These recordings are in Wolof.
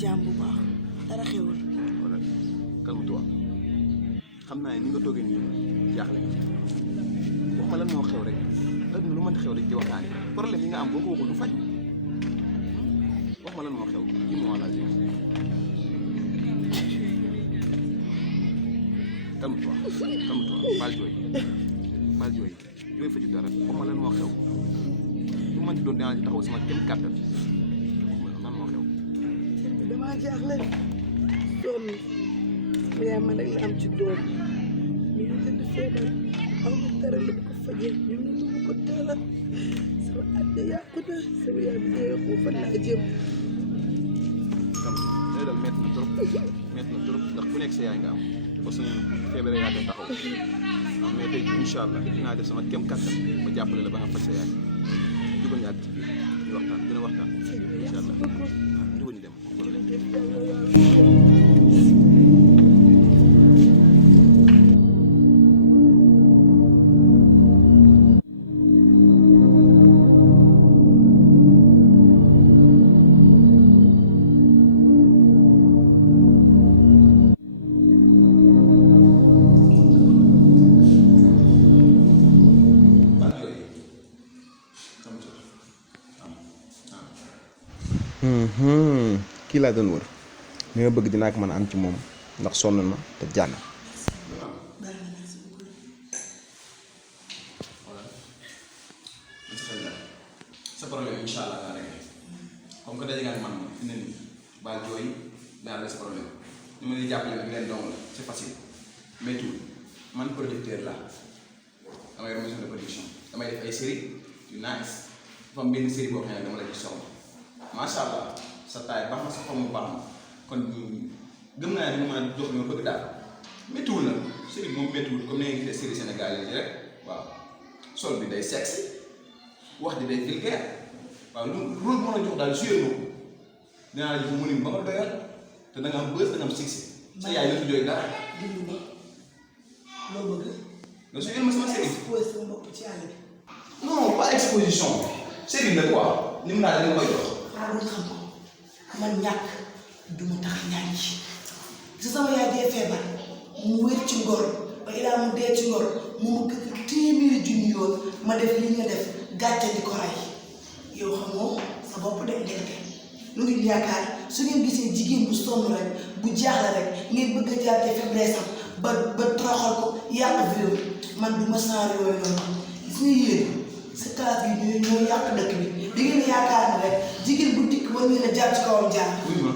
jàmm bu baax dara xewul. voilà calme-toi xam naa ne ni nga toogee nii jaaxle wax ma lan moo xew rek lan lu mën xew rek ci waxtaane problème yi nga am boo ko waxul du faj wax ma lan moo xew dis-moi la vérité. calme-toi baal jooy jooy faju dara wax ma lan moo xew lu mën ci doon dinaa ci taxaw sama kem kàttan wax ma lan moo xew. damaa jaaxle doom mi yaay man rek la am ci doom mi ngi tëdd feebar aw ma dara la bu ko fajee ñu ne lu ko teela sama àddina yàqu na sama yaay bi dee ko fan laa jëm. xam nga daal métti na trop ndax ku nekk sa yaay nga am parce que feebar yaa koy taxaw waaw mais tey incha allah dinaa def sama kem kattan ba jàppale la ba nga faj sa yaay dugal ñu àgg ci biir ñu waxtaan dina waxtaan incha allah waaw dugal ñu dem kii laa doon wër li nga bëgg dinaa ko mën a am ci moom ndax sonn na te jàng. sa problème incha allah daa réglé comme que daje nga ak man fi ne nii baal jooy daal sa problème ni ma lay jàppale nag leen dong la c'est facile mais tout man producteur la damay yor maison de production damay def ay série yu nice dafa am benn série boo xam ne dama la ci soxla macha allah sa taay baax na sa forme baax na kon gëm naa ne ma jox li ma bëgg daal méttiwul na série moom méttiwul comme ni nga gisee série sénégalais yi rek waaw sol bi day sexy wax ji day vulgaire waaw lu rôle moo la jox daal joué ko dinaa la jox mu ba nga doyal te da nga am bës da nga am succès sa yaay la fi jooy dara. dund ba loo bëgg. nga suyal ma sama série. exposé sama bopp ci àll bi. non pas exposition série la quoi ni mu naa la koy jox. xaaral xam ko man ñàkk du mu tax ñaan ci si sama yaay dee feebar mu wér ci ngor ba ilaa mu dee ci ngor mu gëgg téeméeri junni yoon ma def li nga def gàcce di ko ray yow xamoo sa bopp de ndekete lu ngi yaakaar su ngeen gisee jigéen bu sonn rek bu jaaxle rek ngeen bëgg a jaar te faiblesse am ba toroxal ko yàq vidéo man du ma saar yooyu noonu gis nga yéen sa classe bi ñoo yàq dëkk bi da ngeen yaakaar ne rek jigéen bu dikk war ngeen a jaar ci kawam jaar. oui ma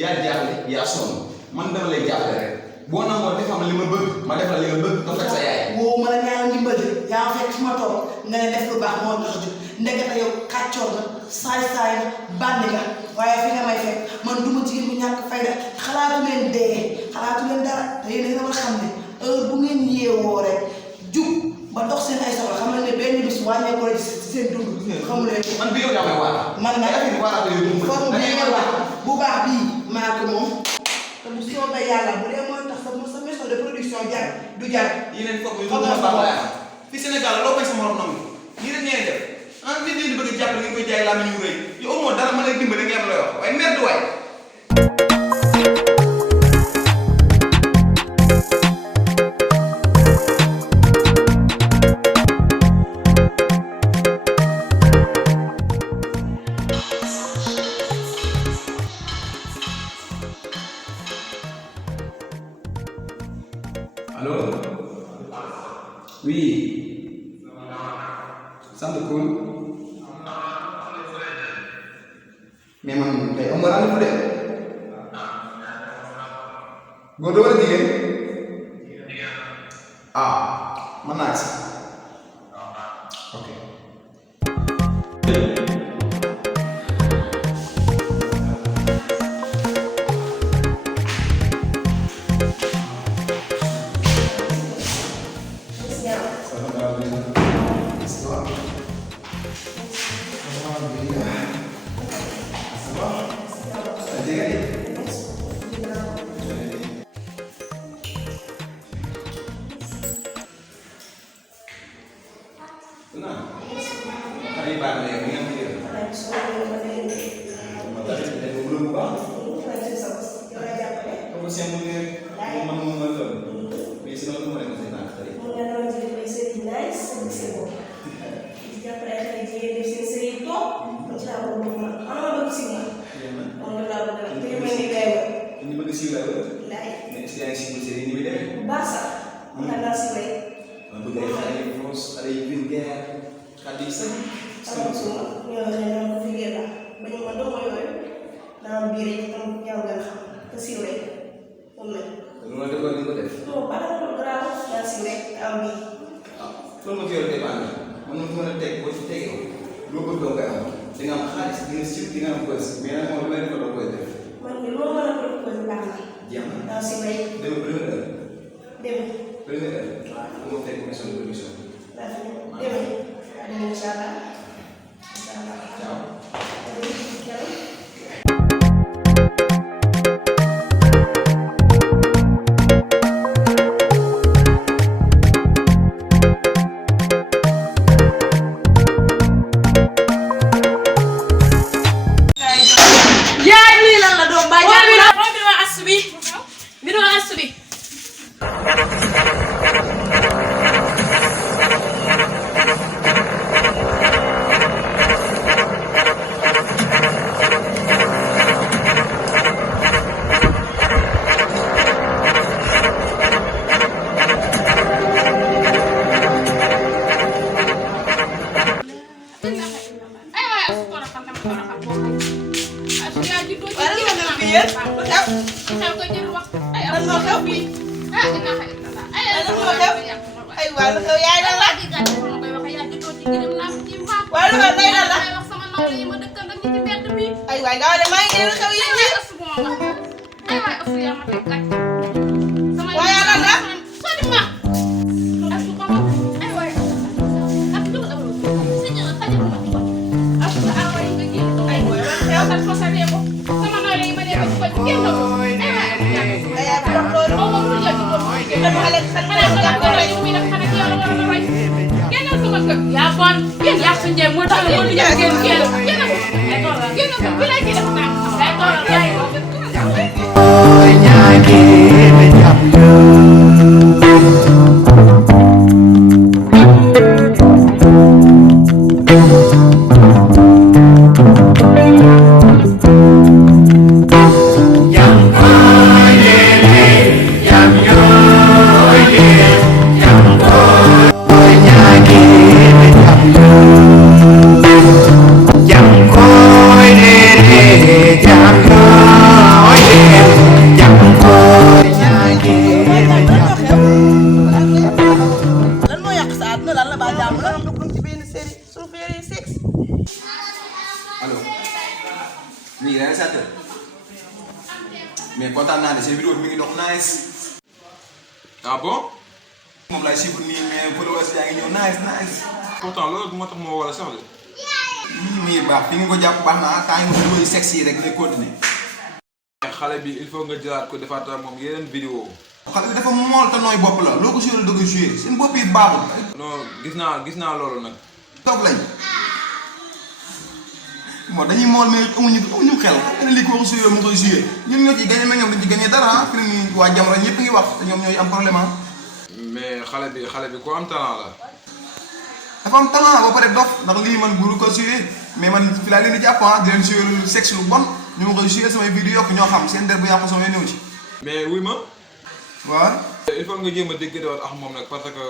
yaa jaaxle yaa sonn man dama lay jàppale rek boo nangoo defal li ma bëgg ma defal li nga bëgg nga fekk sa yaay. woo ma la ñaanal ndimbal yaa fekk fi ma toog nga ne def lu baax moo tax jóg ndekete yow kàccoor nga saay-saay nga bànni nga waaye fi nga may fekk man du ma jigéen bu ñàkk fayda xalaatu leen dee xalaatu leen dara te yéen a xam ne heure bu ngeen yeewoo rek jug ba dox seen ay soxla xam ne benn bis wàññeeku rek ci seen dund. xamu leen man bi yow yaa may waar. man nag forme bi nga wax bu baax bii maa ko moom te bu soobee yàlla bu dee mooy tax sa maison de production jar du jar. yeneen forme yu ñu mën a baax fi Sénégal loo koy sa morom nangu nii rek ñee def ah nit ñi di bëgg a jàppale ngeen koy jaay laa ñu rëy yow moo dara ma lay dimbali ngeen lay wax waaye merde waay. allo Oui. sant cool. mais man tey am nga rendez-vous de. góor la wala jigéen. ah mën naa si. ok. mais kontaan naa ne seen vidéo bi mi ngi dox nice. ah bon. moom laay suivre nii mais followers yaa ngi ñëw nice. pourtant loolu moo tax moo war a sax de. mi ngi baax fi nga ko jàpp baax na temps yi nga vidéo yi sexy yi rek ngay continuer. xale bi il faut nga jëlaat ko defaat moom yeneen vidéo. xale bi dafa mool te nooy bopp la loo ko joué da koy joué seen bopp yi baaxul. non gis naa loolu nag. toog lañ. bon dañuy mool mais amuñu xel xam nga ne lii ko wax joué mu koy joué ñun ñoo ciy gagné mais ñoom dañ ci gagné dara ah fi mu ne nii waa Jamra ñëpp ngi wax te ñoom ñooy am problème ah. mais xale bi ku am talent la. dafa am talent ba pare dof ndax lii man bu ko joué mais man fi laa leen di jàpp di leen joué lu sexe lu bon ñu ma koy joué samay vidéo yokk ñoo xam seen der bu yàqu sama néew ci. mais wuy ma. waaw. il faut nga jéem a dégg ak moom nag parce que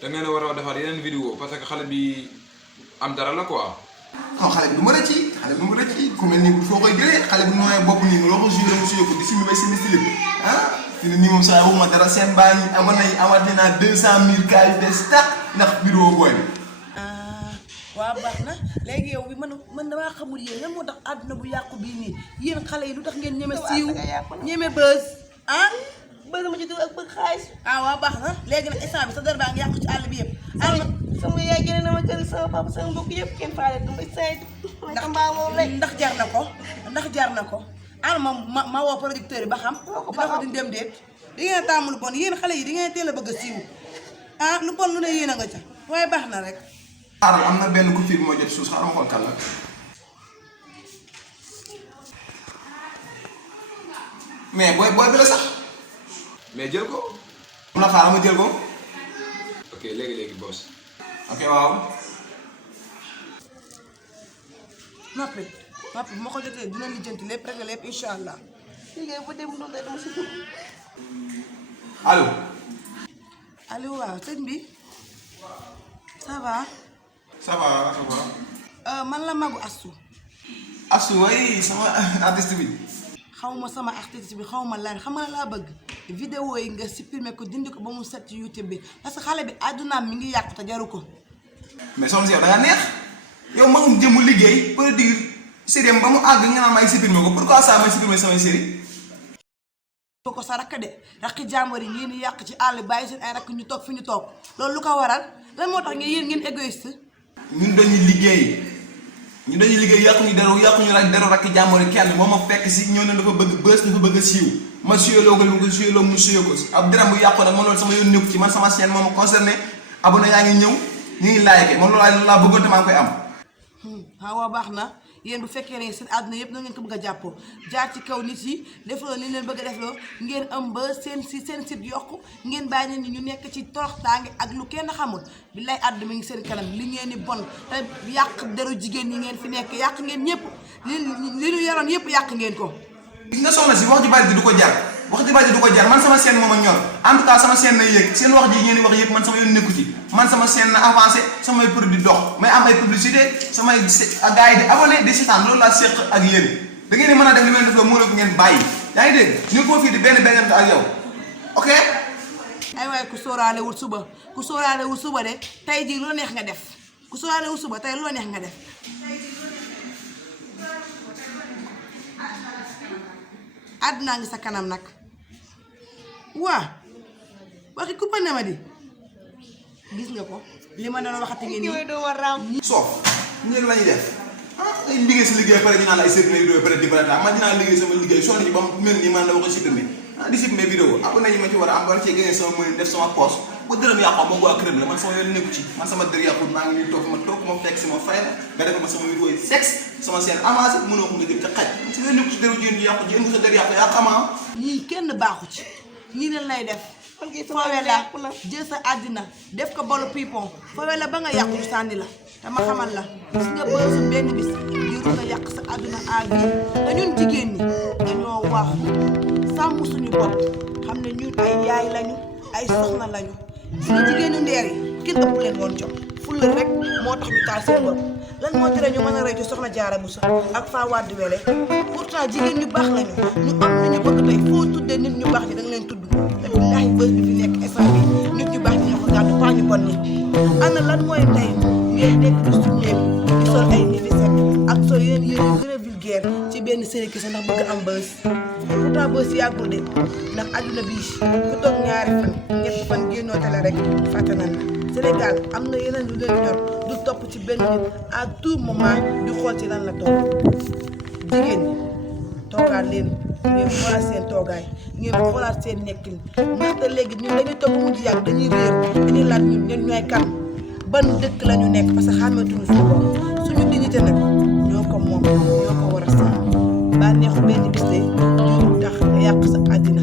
da ngeen a war a defar yeneen vidéo parce que xale bi am dara la quoi. non xale bi du ma rëcc ku mel ni foo koy jëlee xale bi nooyee bopp nii loo ko joué mu suyee ko di simbi may simbi silib fi ne nii moom saa waxuma dara seen baa ngi amati naa 200 000 cas yu bees tax ndax vidéo booy bi. waaw baax na léegi yow bi man damaa xamul yéen lan moo tax àdduna bu yàqu bii nii yéen xale yi lu tax ngeen ñeme siiw ñeme bës bëgg ma ci dugg ak bëgg xaalis. waaw baax na léegi nag instant bi sa dër baa ngi yàqu ci àll bi yëpp. sama yaay génne na ma kër sama papa sama mbokk yëpp kenn faale du ma saytu. ndax jar na ko ma woo producteur yi ba xam. dina ko di dem déet. di ngeen taamu lu bon yéen xale yi di ngeen teel a bëgg a siiw lu bon lu ne yéen a nga ca waaye baax na rek. xaaral am na benn coup de fil bi moo jot suus xaaral ma xool kan la. mais booy bi la sax. mais jël ko. mun na xaaral ma jël ko. ok léegi boss. ok waaw. noppi bu ma ko jotee dina lijjanti lépp rek lépp incha allah. liggéey bu dem noonu dama si dugg. allo. allo waaw sëñ bi ça va. ça va. man la Magu Astou. Astou way sama artiste bi. xaw ma sama artiste bi xaw ma lan xam nga laa bëgg vidéo yi nga supprimer ko dindi ko ba mu set ci YouTube bi parce que xale bi àddunaam mi ngi yàqu te jaru ko. mais soxna si yow da nga neex yow magum jëmu liggéey pour dire série ba mu àgg nga naan may supprimer ko pourquoi ça may supprimer samay série. boo ko sa rakk de rakki jàmbur yi ngeen di yàq ci àll bàyyi seen ay rakk ñu toog fi ñu toog loolu lu ko waral lan moo tax ngeen égoïste. ñun dañuy liggéey yàquñu deru rakki jàmbur yi kenn moo ma fekk si ñëw ne dafa bëgg bës dafa bëgg a siiw ma suyaloo ko mu suyaloo mu suyoo ko ab diram bu yàqu nag man loolu sama yoon nekku ci man sama chaîne moo ma concerné abonné yaa ngi ñëw ñu ngi like man loolu laa bëggoon te maa ngi koy am. waaw baax na yéen bu fekkee ne seen àdduna yëpp na ngeen ko bëgg a jàppoo jaar ci kaw nit yi defloo li leen bëgg a defloo ngeen am ba seen site yokku ngeen bàyyi nit ñi ñu nekk ci toroxtaange ak lu kenn xamul billaay àdduna mi ngi seen kanam li ngeen di bon te yàq deru jigéen ñi ngeen fi nekk yàq ngeen ñëpp li ñu yoroon yëpp yàq ngeen ko. gis nga soxna si wax ju bari du ko jar man sama chaîne moom a ñor en tout cas sama chaîne na yéeg seen wax ji ngeen di wax yëpp man sama yoon nekku ci man sama chaîne na avancé samay produit dox may am ay publicité samay gars yi di abonné di seetaan loolu laa séq ak yéen da ngeen di mën a def li ngeen def la moo la ngeen bàyyi yaa ngi dégg ñu ko fii di benn ak yow ok. ay waay ku sóoraale wul suba de tey jii loo neex nga def ku sóoraale wul suba tey loo neex nga def. àdduna ngi sa kanam nag waxi ku ne ma di gis nga ko li ma doon waxati ngeen nii. soof ñun la ñuy def ay liggéey si liggéey pare ñu naan la ay séddale vidéo pare di pare man dinaa liggéey sama liggéey sonn ci ba mu mel nii man la ko supprimer di supprimer vidéo abonné yi ma ci war a am war cee génnee sama moyen def sama poche ba dërëm yàqoo ma waa këram la man sama yoon nekku ci man sama dër yàqul maa ngi nii toog ma fekk si ma fay la nga def ma sama vidéo yi sexe sama seen avancé mënoo ko nga jëm ca xaj man sama yoon nekku ci dëru jigéen di yàqu jigéen nga sa dër yàqu yaa xamaa ñii kenn baaxu ci ñii leen lay def foowee la jël sa àddina def ko bolu pipon foowee la ba nga yàqu ñu sànni la dama xamal la gis nga bësu benn bis jëru nga yàq sa àdduna aagi te ñun jigéen ñi dañoo wax sàmm suñu bopp xam ne ñun ay yaay lañu ay soxna lañu suñu jigéenu ndeer yi kenn ëpp leen woon jom fulla rek moo tax ñu taal seen bopp lan moo tere ñu mën a rajo soxna Jaara Buso ak Faa Wàdd Wele pourtant jigéen ñu baax lañu ñu am lu ñu bëgg tey foo tuddee nit ñu baax ñi da nga leen tudd te billaahi bés bi fi nekk instant bi nit ñu baax ñi ñoo ko gàddu pas ñu bon ñi ana lan mooy tey ngeen nekk di suñu di sol ay nibi sec ak sol yeneen yéen gën a vulgaire ci benn série kese ndax bëgg am bës pourtant bës yàggul de ndax àdduna bii ku toog ñaari fan ñetti fan génnoo télé rek fàtte nañ la Sénégal am na yeneen lu leen ñor du topp ci benn nit à tout moment di xool ci lan la toog jigéen ñi toogaat leen ngeen xoolaat seen toogaay ngeen xoolaat seen nekkin ndaxte léegi ñun dañuy toog mu di yàgg dañuy réer dañuy laaj ñun ñooy kan ban dëkk la ñu nekk parce que xàmmeetuñu suñu bopp suñu dignité nag ñoo ko moom ñoo ko war a sàmm ba neexu benn bis de ñu tax yàq sa àddina